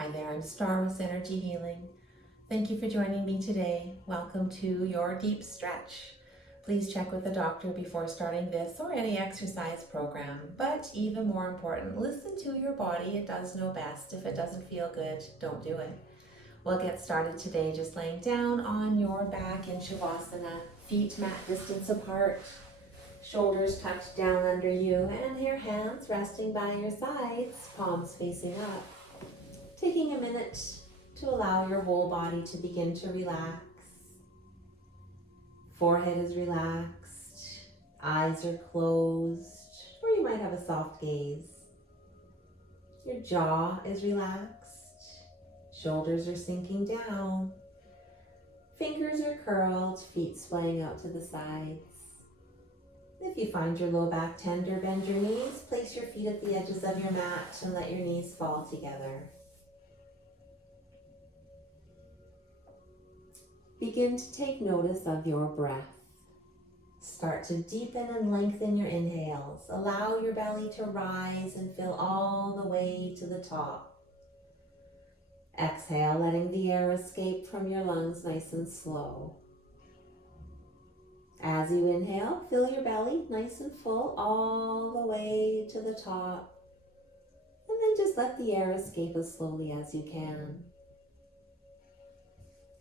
Hi there, I'm Star with Energy Healing. Thank you for joining me today. Welcome to your deep stretch. Please check with the doctor before starting this or any exercise program. But even more important, listen to your body. It does know best. If it doesn't feel good, don't do it. We'll get started today just laying down on your back in Shavasana, feet mat distance apart, shoulders tucked down under you, and your hands resting by your sides, palms facing up. Taking a minute to allow your whole body to begin to relax. Forehead is relaxed, eyes are closed, or you might have a soft gaze. Your jaw is relaxed, shoulders are sinking down, fingers are curled, feet swaying out to the sides. If you find your low back tender, bend your knees, place your feet at the edges of your mat and let your knees fall together. Begin to take notice of your breath. Start to deepen and lengthen your inhales. Allow your belly to rise and fill all the way to the top. Exhale, letting the air escape from your lungs nice and slow. As you inhale, fill your belly nice and full all the way to the top. And then just let the air escape as slowly as you can.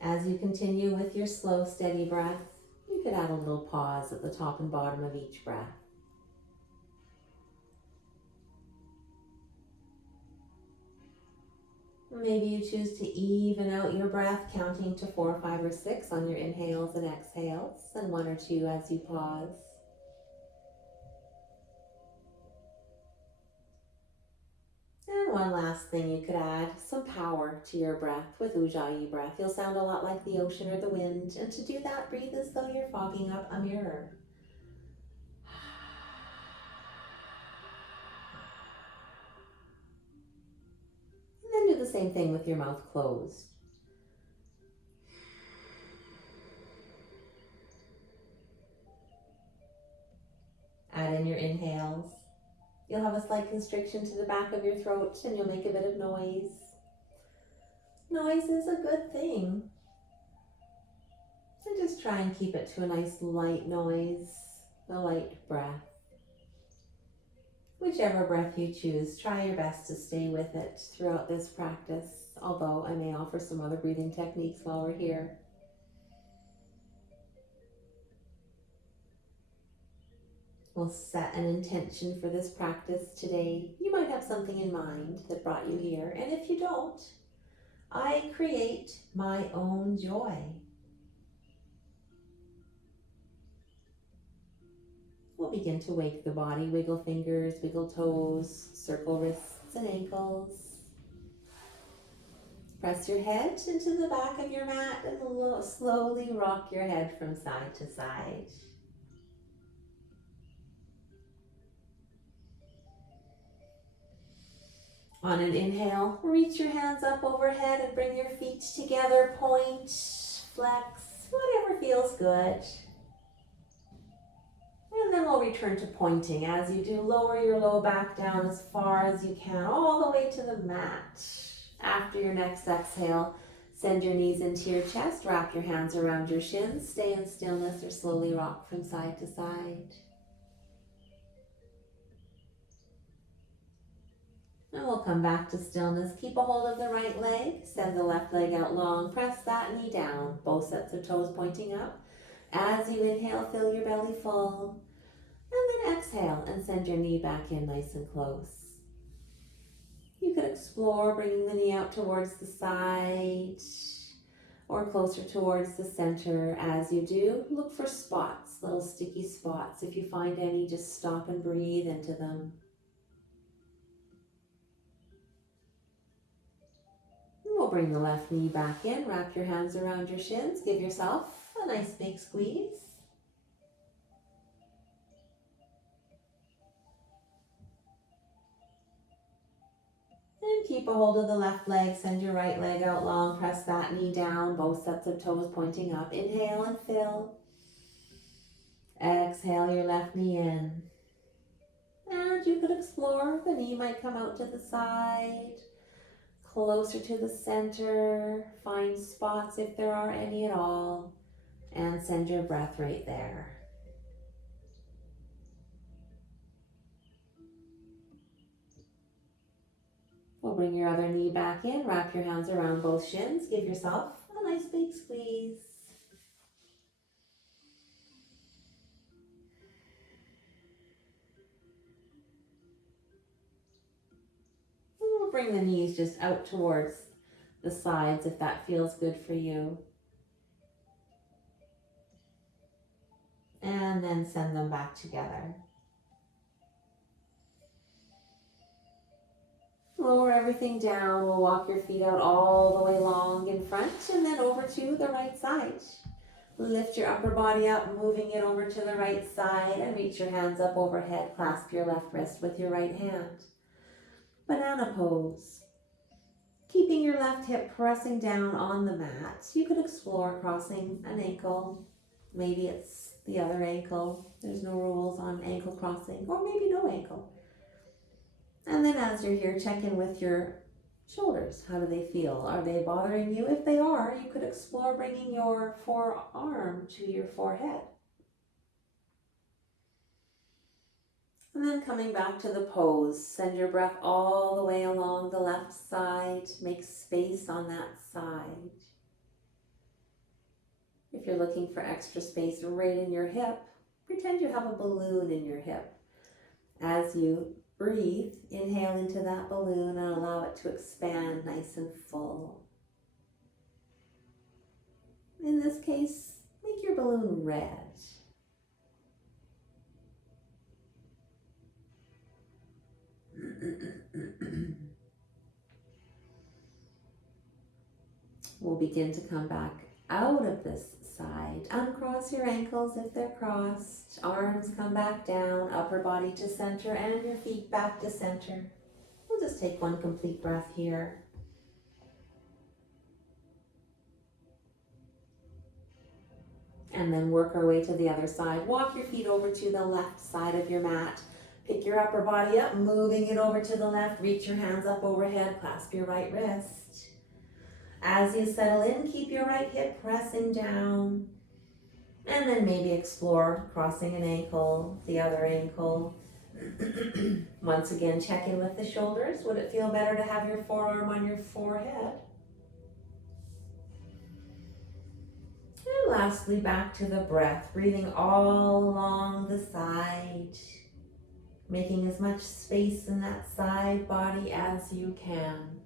As you continue with your slow, steady breath, you could add a little pause at the top and bottom of each breath. Maybe you choose to even out your breath, counting to 4, 5, or 6 on your inhales and exhales, and 1 or 2 as you pause. And one last thing you could add, some power to your breath with Ujjayi breath. You'll sound a lot like the ocean or the wind, and to do that, breathe as though you're fogging up a mirror. And then do the same thing with your mouth closed. Add in your inhales. You'll have a slight constriction to the back of your throat and you'll make a bit of noise. Noise is a good thing. And just try and keep it to a nice light noise, a light breath. Whichever breath you choose, try your best to stay with it throughout this practice, although I may offer some other breathing techniques while we're here. We'll set an intention for this practice today. You might have something in mind that brought you here, and if you don't, I create my own joy. We'll begin to wake the body, wiggle fingers, wiggle toes, circle wrists and ankles. Press your head into the back of your mat and slowly rock your head from side to side. On an inhale, reach your hands up overhead and bring your feet together, point, flex, whatever feels good. And then we'll return to pointing. As you do, lower your low back down as far as you can, all the way to the mat. After your next exhale, send your knees into your chest, wrap your hands around your shins, stay in stillness or slowly rock from side to side. And we'll come back to stillness. Keep a hold of the right leg, send the left leg out long, press that knee down, both sets of toes pointing up. As you inhale, fill your belly full. And then exhale and send your knee back in nice and close. You could explore bringing the knee out towards the side or closer towards the center. As you do, look for spots, little sticky spots. If you find any, just stop and breathe into them. We'll bring the left knee back in, wrap your hands around your shins, give yourself a nice big squeeze. And keep a hold of the left leg, send your right leg out long, press that knee down, both sets of toes pointing up. Inhale and fill. Exhale your left knee in. And you could explore, the knee might come out to the side. closer to the center. Find spots if there are any at all, and send your breath right there. We'll bring your other knee back in, wrap your hands around both shins, give yourself a nice big squeeze. And we'll bring the knees just out towards the sides if that feels good for you. And then send them back together. Lower everything down. We'll walk your feet out all the way long in front and then over to the right side. Lift your upper body up, moving it over to the right side, and reach your hands up overhead. Clasp your left wrist with your right hand. Banana pose. Keeping your left hip pressing down on the mat. You could explore crossing an ankle. Maybe it's the other ankle. There's no rules on ankle crossing, or maybe no ankle. And then as you're here, check in with your shoulders. How do they feel? Are they bothering you? If they are, you could explore bringing your forearm to your forehead. And then coming back to the pose, send your breath all the way along the left side. Make space on that side. If you're looking for extra space right in your hip, pretend you have a balloon in your hip. As you breathe, inhale into that balloon and allow it to expand nice and full. In this case, make your balloon red. We'll begin to come back out of this side. Uncross your ankles if they're crossed. Arms come back down, upper body to center, and your feet back to center. We'll just take one complete breath here. And then work our way to the other side. Walk your feet over to the left side of your mat. Pick your upper body up, moving it over to the left. Reach your hands up overhead, clasp your right wrist. As you settle in, keep your right hip pressing down. And then maybe explore crossing an ankle, the other ankle. Once again, check in with the shoulders. Would it feel better to have your forearm on your forehead? And lastly, back to the breath, breathing all along the side, making as much space in that side body as you can.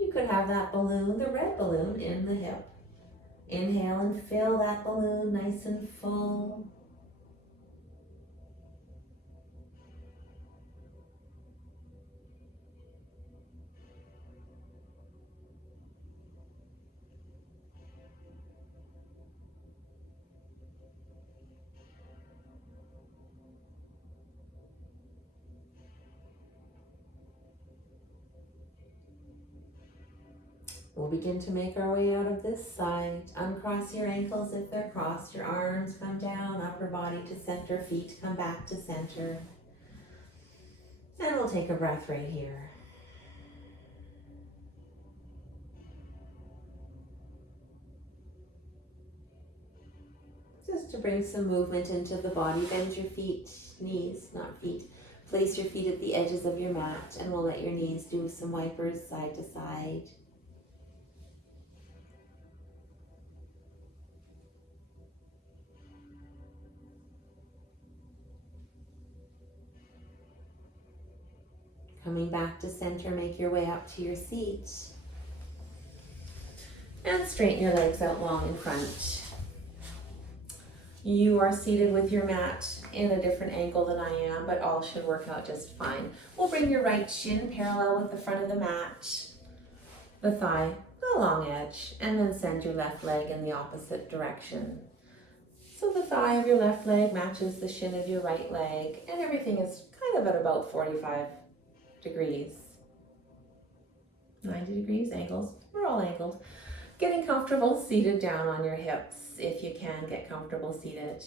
You could have that balloon, the red balloon, in the hip. Inhale and fill that balloon nice and full. We'll begin to make our way out of this side. Uncross your ankles if they're crossed. Your arms come down, upper body to center, feet come back to center. And we'll take a breath right here. Just to bring some movement into the body, bend your feet, knees, not feet. Place your feet at the edges of your mat, and we'll let your knees do some wipers side to side. Coming back to center, make your way up to your seat. And straighten your legs out long in front. You are seated with your mat in a different angle than I am, but all should work out just fine. We'll bring your right shin parallel with the front of the mat, the thigh, the long edge, and then send your left leg in the opposite direction. So the thigh of your left leg matches the shin of your right leg, and everything is kind of at about 45 degrees. 90 degrees, angles, we're all angled. Getting comfortable seated down on your hips if you can get comfortable seated.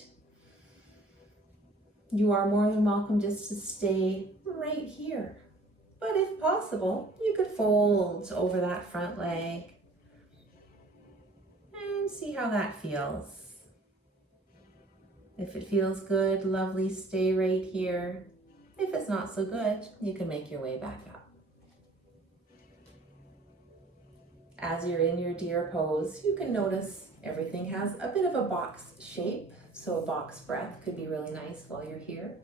You are more than welcome just to stay right here. But if possible, you could fold over that front leg and see how that feels. If it feels good, lovely, stay right here. If it's not so good, you can make your way back up. As you're in your deer pose, you can notice everything has a bit of a box shape, so a box breath could be really nice while you're here.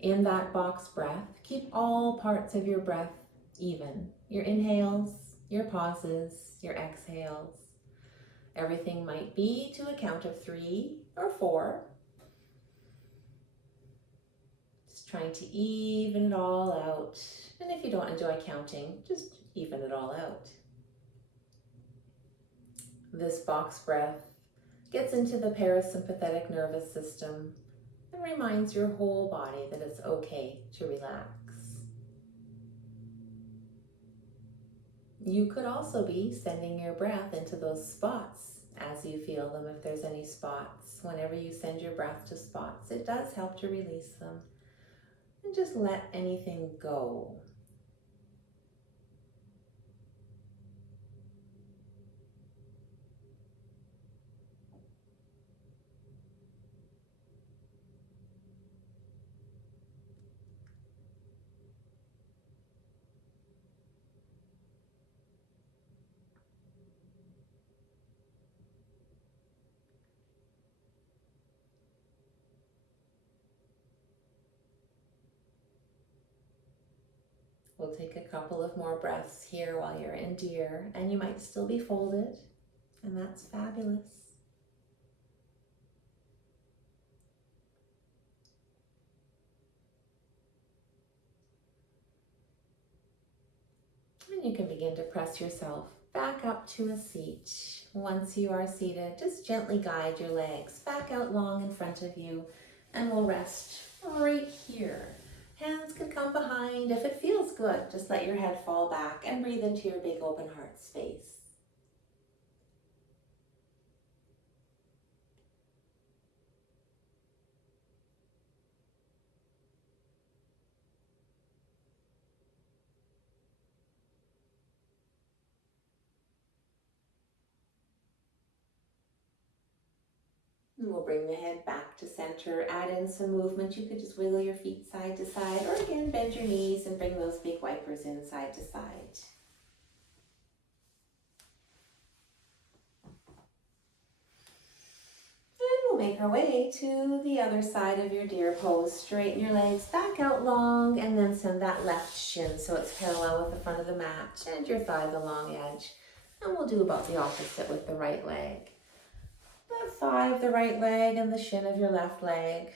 In that box breath, keep all parts of your breath even. Your inhales, your pauses, your exhales. Everything might be to a count of 3 or 4. Just trying to even it all out. And if you don't enjoy counting, just even it all out. This box breath gets into the parasympathetic nervous system and reminds your whole body that it's okay to relax. You could also be sending your breath into those spots as you feel them, if there's any spots. Whenever you send your breath to spots, it does help to release them. And just let anything go. We'll take a couple of more breaths here while you're in deer, and you might still be folded, and that's fabulous. And you can begin to press yourself back up to a seat. Once you are seated, just gently guide your legs back out long in front of you, and we'll rest right here. Hands can come behind. If it feels good, just let your head fall back and breathe into your big open heart space. And we'll bring the head back to center, add in some movement. You could just wiggle your feet side to side, or again, bend your knees and bring those big wipers in side to side. And we'll make our way to the other side of your deer pose. Straighten your legs back out long, and then send that left shin so it's parallel with the front of the mat, and your thigh the long edge. And we'll do about the opposite with the right leg. The thigh of the right leg and the shin of your left leg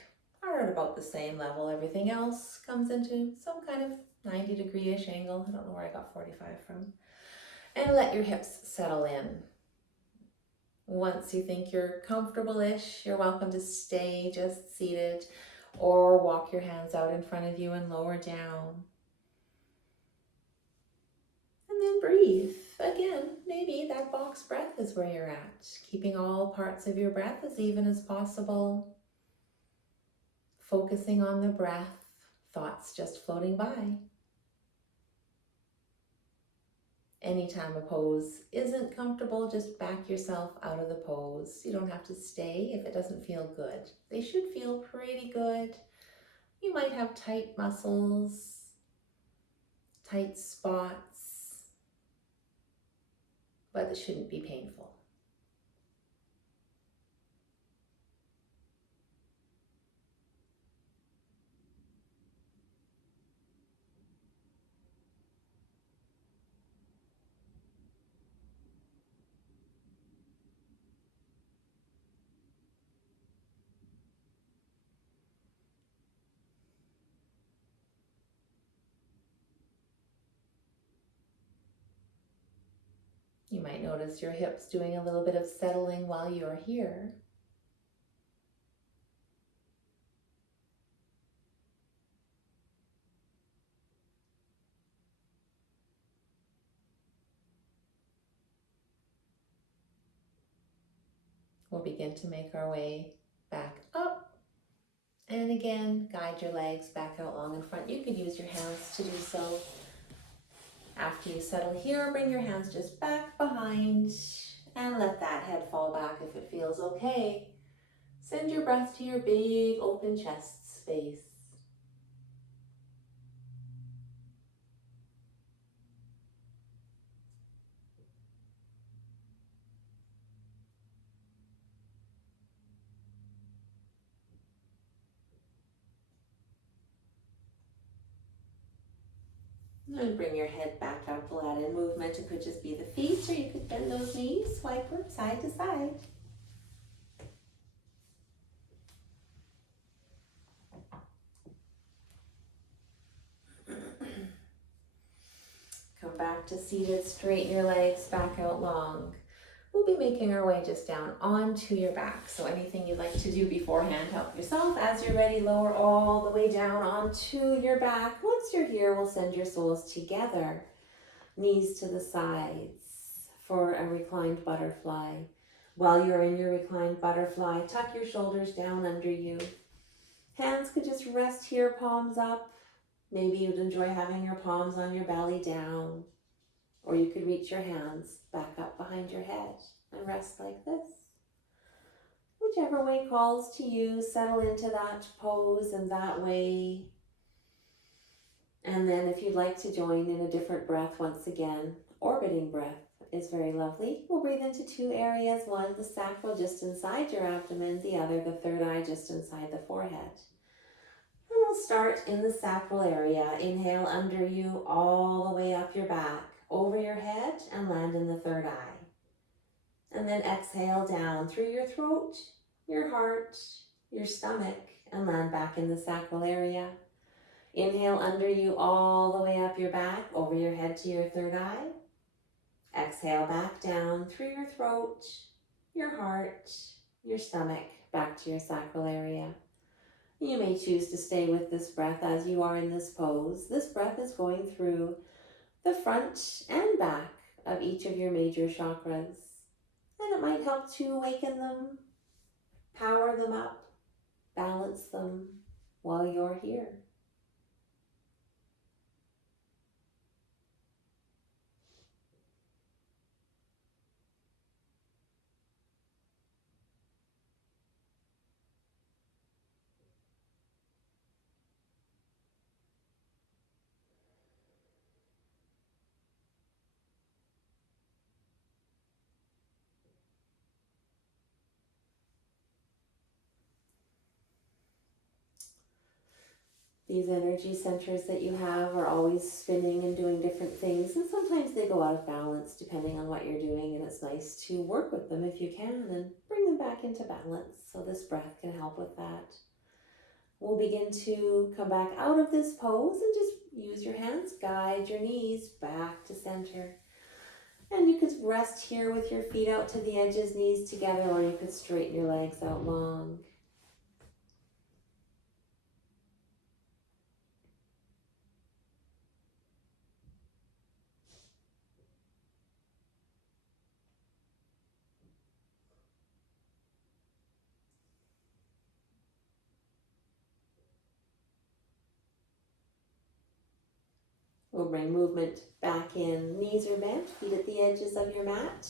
are at about the same level. Everything else comes into some kind of 90-degree-ish angle. I don't know where I got 45 from. And let your hips settle in. Once you think you're comfortable-ish, you're welcome to stay just seated or walk your hands out in front of you and lower down. And then breathe. Again, maybe that box breath is where you're at, keeping all parts of your breath as even as possible. Focusing on the breath, thoughts just floating by. Anytime a pose isn't comfortable, just back yourself out of the pose. You don't have to stay if it doesn't feel good. They should feel pretty good. You might have tight muscles, tight spots, but it shouldn't be painful. You might notice your hips doing a little bit of settling while you're here. We'll begin to make our way back up. And again, guide your legs back out long in front. You could use your hands to do so. After you settle here, bring your hands just back behind and let that head fall back if it feels okay. Send your breath to your big open chest space. And bring your head back up, let in movement. It could just be the feet, or you could bend those knees, swipe them side to side. Come back to seated, straighten your legs back out long. We'll be making our way just down onto your back. So anything you'd like to do beforehand, help yourself. As you're ready, lower all the way down onto your back. Once you're here, we'll send your soles together. Knees to the sides for a reclined butterfly. While you're in your reclined butterfly, tuck your shoulders down under you. Hands could just rest here, palms up. Maybe you'd enjoy having your palms on your belly down. Or you could reach your hands back up behind your head and rest like this. Whichever way calls to you, settle into that pose and that way. And then if you'd like to join in a different breath once again, orbiting breath is very lovely. We'll breathe into two areas. One, the sacral just inside your abdomen. The other, the third eye just inside the forehead. And we'll start in the sacral area. Inhale under you all the way up your back, over your head, and land in the third eye. And then exhale down through your throat, your heart, your stomach, and land back in the sacral area. Inhale under you all the way up your back, over your head to your third eye. Exhale back down through your throat, your heart, your stomach, back to your sacral area. You may choose to stay with this breath as you are in this pose. This breath is going through the front and back of each of your major chakras. And it might help to awaken them, power them up, balance them while you're here. These energy centers that you have are always spinning and doing different things, and sometimes they go out of balance depending on what you're doing, and it's nice to work with them if you can and bring them back into balance. So this breath can help with that. We'll begin to come back out of this pose and just use your hands, guide your knees back to center. And you could rest here with your feet out to the edges, knees together, or you could straighten your legs out long. We'll bring movement back in. Knees are bent, feet at the edges of your mat.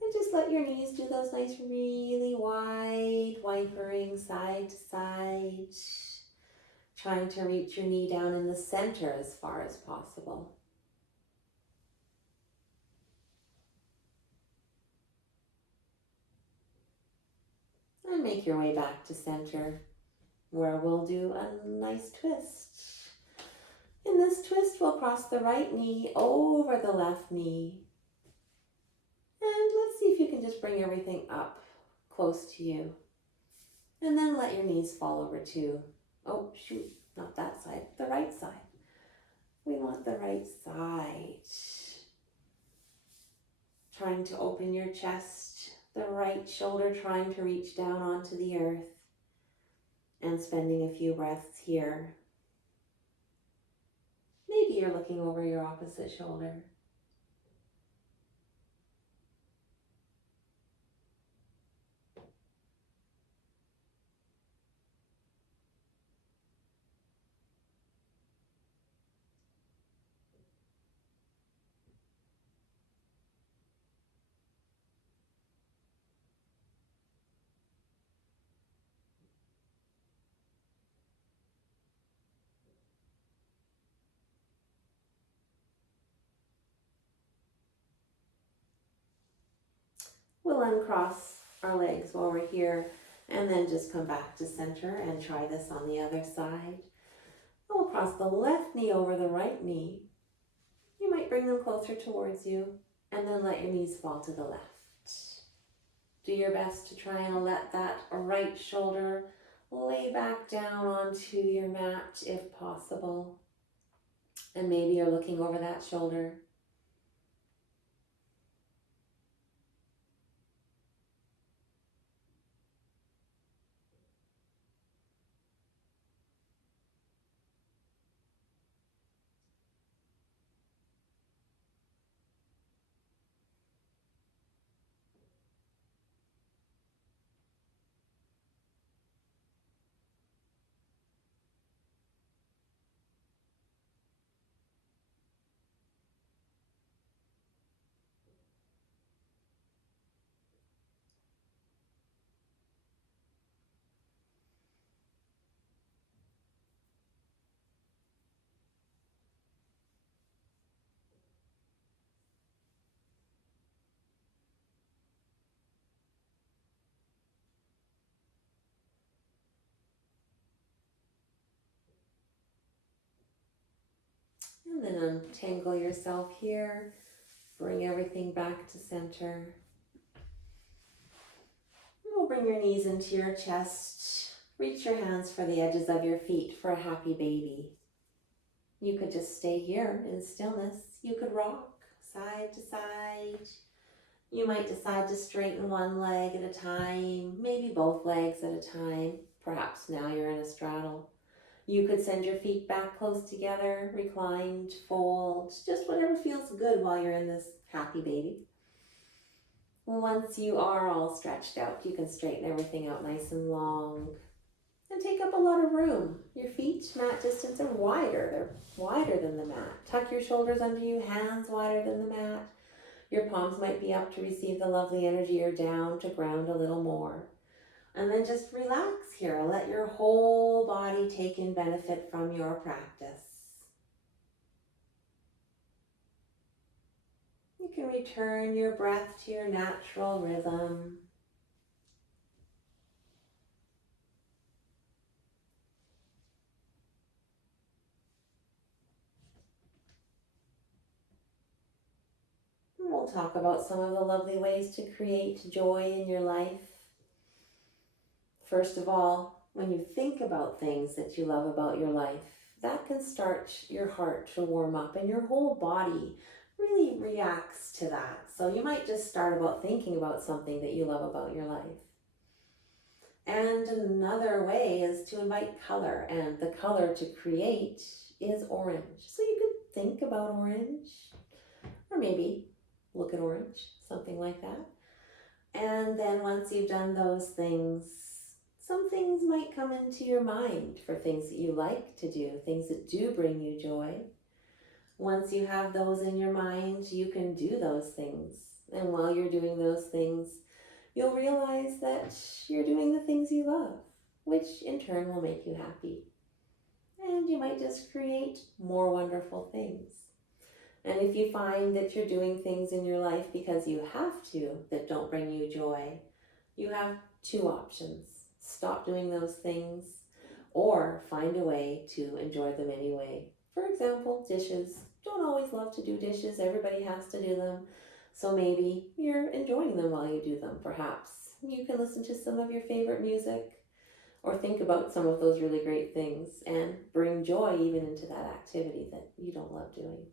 And just let your knees do those nice, really wide, wipering side to side. Trying to reach your knee down in the center as far as possible. And make your way back to center, where we'll do a nice twist. In this twist, we'll cross the right knee over the left knee. And let's see if you can just bring everything up close to you. And then let your knees fall over too. Oh, shoot, not that side, the right side. We want the right side. Trying to open your chest, the right shoulder trying to reach down onto the earth. And spending a few breaths here. Maybe you're looking over your opposite shoulder. We'll uncross our legs while we're here and then just come back to center and try this on the other side. We'll cross the left knee over the right knee. You might bring them closer towards you and then let your knees fall to the left. Do your best to try and let that right shoulder lay back down onto your mat if possible. And maybe you're looking over that shoulder. And then untangle yourself here. Bring everything back to center. We'll bring your knees into your chest. Reach your hands for the edges of your feet for a happy baby. You could just stay here in stillness. You could rock side to side. You might decide to straighten one leg at a time, maybe both legs at a time. Perhaps now you're in a straddle. You could send your feet back close together, reclined, fold, just whatever feels good while you're in this happy baby. Once you are all stretched out, you can straighten everything out nice and long and take up a lot of room. Your feet, mat distance, are wider. They're wider than the mat. Tuck your shoulders under you, hands wider than the mat. Your palms might be up to receive the lovely energy, or down to ground a little more. And then just relax here. Let your whole body take in benefit from your practice. You can return your breath to your natural rhythm. We'll talk about some of the lovely ways to create joy in your life. First of all, when you think about things that you love about your life, that can start your heart to warm up and your whole body really reacts to that. So you might just start about thinking about something that you love about your life. And another way is to invite color, and the color to create is orange. So you could think about orange, or maybe look at orange, something like that. And then once you've done those things, some things might come into your mind for things that you like to do, things that do bring you joy. Once you have those in your mind, you can do those things. And while you're doing those things, you'll realize that you're doing the things you love, which in turn will make you happy. And you might just create more wonderful things. And if you find that you're doing things in your life because you have to that don't bring you joy, you have two options. Stop doing those things, or find a way to enjoy them anyway. For example, dishes. Don't always love to do dishes. Everybody has to do them. So maybe you're enjoying them while you do them. Perhaps you can listen to some of your favorite music, or think about some of those really great things and bring joy even into that activity that you don't love doing.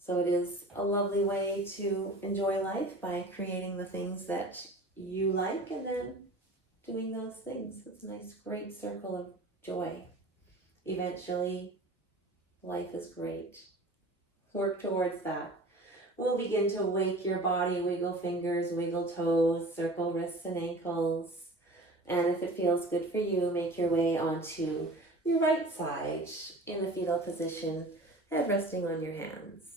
So it is a lovely way to enjoy life, by creating the things that you like and then doing those things. It's a nice, great circle of joy. Eventually, life is great. Work towards that. We'll begin to wake your body, wiggle fingers, wiggle toes, circle wrists and ankles. And if it feels good for you, make your way onto your right side in the fetal position, head resting on your hands.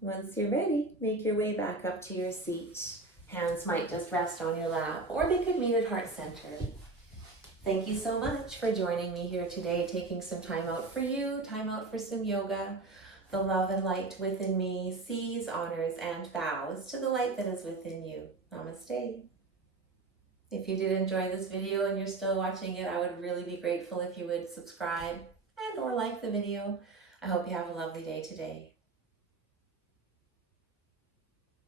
Once you're ready, make your way back up to your seat. Hands might just rest on your lap, or they could meet at heart center. Thank you so much for joining me here today, taking some time out for you, time out for some yoga. The love and light within me sees, honors, and bows to the light that is within you. Namaste. If you did enjoy this video and you're still watching it, I would really be grateful if you would subscribe and or like the video. I hope you have a lovely day today.